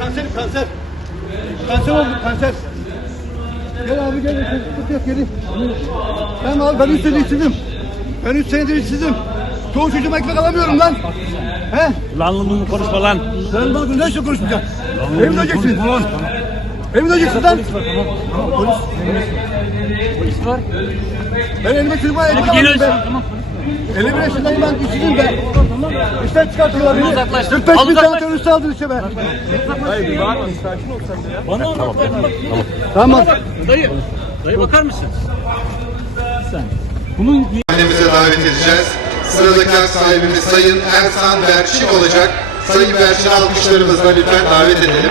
Kanser, kanser. Kanser olduk, kanser. Gel abi gel. gel, Tut yat geri. Ben abi ben üç senedir işsizim. Ben üç senedir işsizim. Çoğu çocuğuma ekmek alamıyorum lan. He? Lanlılığını konuşma lan. Sen bana ne işle konuşmayacaksın? Evine ödeyeceksin. Evine ödeyeceksin lan. Polis. Polis var. Ben elime kırmaya ekmek Gel alamıyorum ben. Tamam. 51 yaşındayım ben işsizim ben. İşten çıkartıyorlar beni. Uzaklaş. 45 bin tane terörist aldı işte ben. Bana anlat. Tamam. Dayı. Dayı bakar mısın? Sen. Bunun Annemize davet edeceğiz. Sıradaki hak sahibimiz Sayın Ersan Berçin olacak. Sayın Berçin'i alkışlarımızla lütfen davet edelim.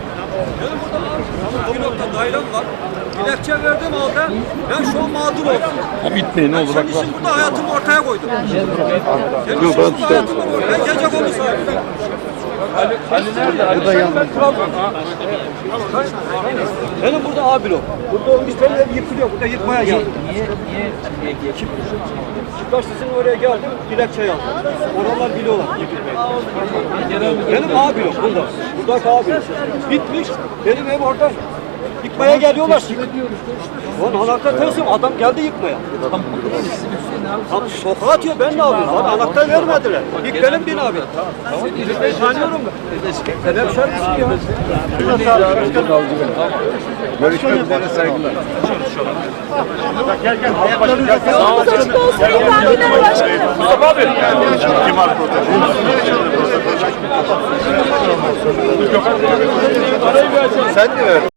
Benim burada bir nokta dairem var. Dilekçe verdiğim halde ben şu an mağdur oldum. Bitmeyin ne olur bak. Senin için burada hayatımı ortaya koydum. Senin için burada hayatımı Ben gece konu sahibiyim. Benim burada A blok. Burada olmuş benim ev yıkılıyor. Burada yıkmaya geldim. niye niye niye Çıkarsısının oraya geldim. Dilekçe yazdım. Oralar biliyorlar. Benim A blok burada. Buradaki A blok. Bitmiş. Benim ev orada. Yıkmaya geliyorlar. Lan anahtar teslim adam geldi yıkmaya. Tam sokağa atıyor ben ne yapayım? Bana anahtar vermediler. İlk benim bin abi. Tamam. Ben tanıyorum ben. Sen hemşerimsin ya. Sen de ver.